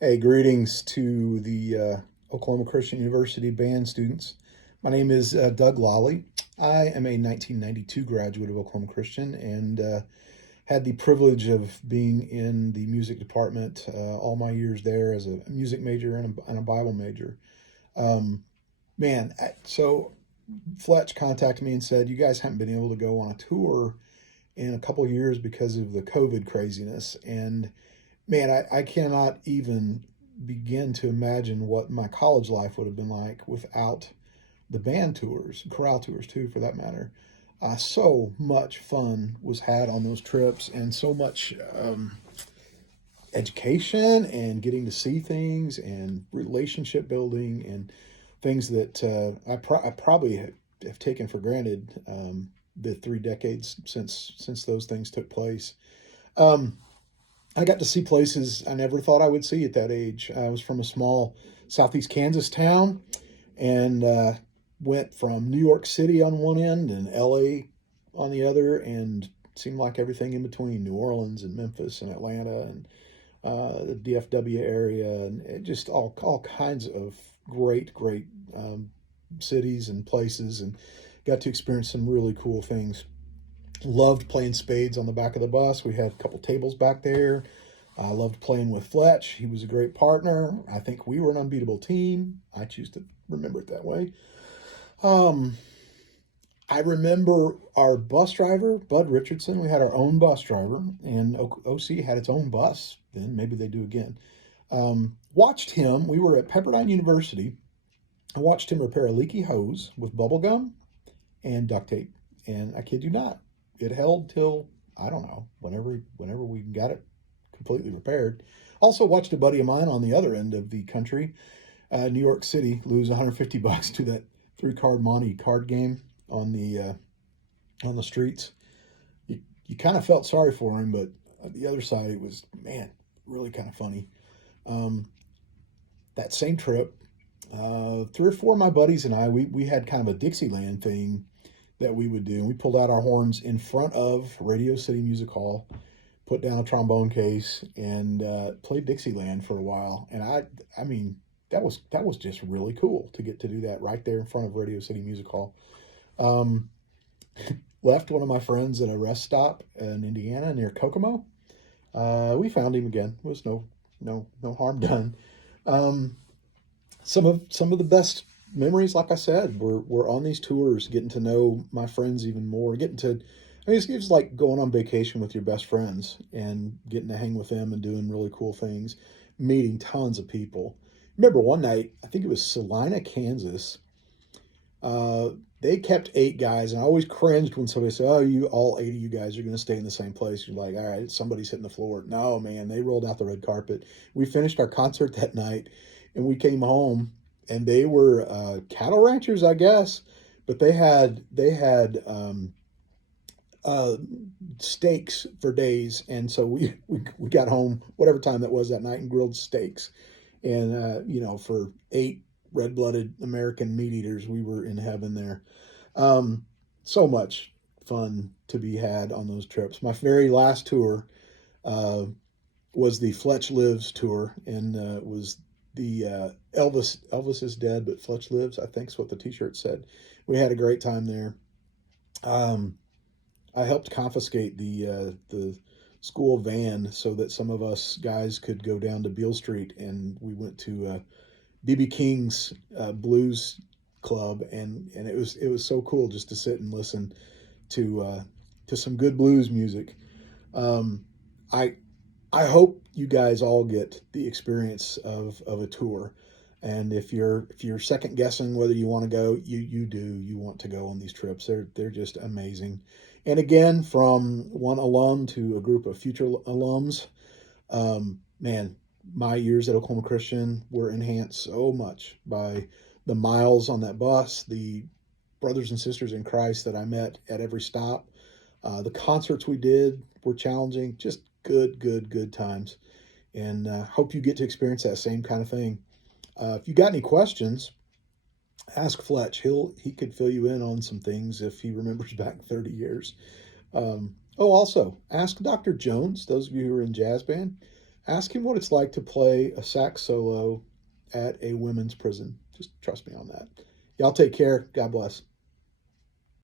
Hey, greetings to the Oklahoma Christian University band students. My name is Doug Lawley. I am a 1992 graduate of Oklahoma Christian and had the privilege of being in the music department all my years there as a music major and a Bible major. Um, so Fletch contacted me and said, "You guys haven't been able to go on a tour in a couple of years because of the COVID craziness." And man, I cannot even begin to imagine what my college life would have been like without the band tours, chorale tours too, for that matter. So much fun was had on those trips, and so much education and getting to see things and relationship building and things that I probably have taken for granted the 3 decades since those things took place. Um, I got to see places I never thought I would see at that age. I was from a small southeast Kansas town and went from New York City on one end and LA on the other, and seemed like everything in between New Orleans and Memphis and Atlanta and the DFW area, and just all kinds of great um, cities and places, and got to experience some really cool things. Loved playing spades on the back of the bus. We had a couple tables back there. I loved playing with Fletch. He was a great partner. I think we were an unbeatable team. I choose to remember it that way. Um, I remember our bus driver, Bud Richardson. We had our own bus driver, and OC had its own bus. Then maybe they do again. Watched him. We were at Pepperdine University. I watched him repair a leaky hose with bubble gum and duct tape. And I kid you not, it held till I don't know whenever we got it completely repaired. Also watched a buddy of mine on the other end of the country, New York City, lose 150 bucks to that three-card Monte card game on the streets. You kind of felt sorry for him, but on the other side, it was, man, really kind of funny. Um, that same trip, three or four of my buddies and we had kind of a Dixieland thing that we would do. We pulled out our horns in front of Radio City Music Hall, put down a trombone case, and played Dixieland for a while. And I mean, that was just really cool to get to do that right there in front of Radio City Music Hall. Um, Left one of my friends at a rest stop in Indiana near Kokomo. We found him again. There was no harm done. Um, some of the best memories, like I said, were on these tours, getting to know my friends even more, getting to. I mean, it's like going on vacation with your best friends and getting to hang with them and doing really cool things, meeting tons of people. Remember one night, I think it was Salina, Kansas. Uh, they kept 8 guys, and I always cringed when somebody said, "Oh, you all 8 of you guys are going to stay in the same place." You're like, "All right, somebody's hitting the floor." No, man, they rolled out the red carpet. We finished our concert that night, and we came home, and they were cattle ranchers, I guess, but they had uh, steaks for days, and so we got home whatever time that was that night and grilled steaks, and for 8 red-blooded American meat eaters, we were in heaven there. Um, so much fun to be had on those trips. My very last tour uh, was the Fletch Lives tour, and it was the Elvis is dead, but Fletch lives, I think is what the T-shirt said. We had a great time there. Um, I helped confiscate the school van so that some of us guys could go down to Beale Street, and we went to BB King's blues club, and it was so cool just to sit and listen to some good blues music. Um, I I hope you guys all get the experience of a tour. And if you're second guessing whether you want to go, you do. You want to go on these trips. They're just amazing. And again, from one alum to a group of future alums, man, my years at Oklahoma Christian were enhanced so much by the miles on that bus, the brothers and sisters in Christ that I met at every stop. The concerts we did were challenging, just good times. And hope you get to experience that same kind of thing. If you got any questions, ask Fletch. He could fill you in on some things if he remembers back 30 years. Also ask Dr. Jones. Those of you who are in jazz band, Ask him what it's like to play a sax solo at a women's prison. Just trust me on that. Y'all take care. God bless.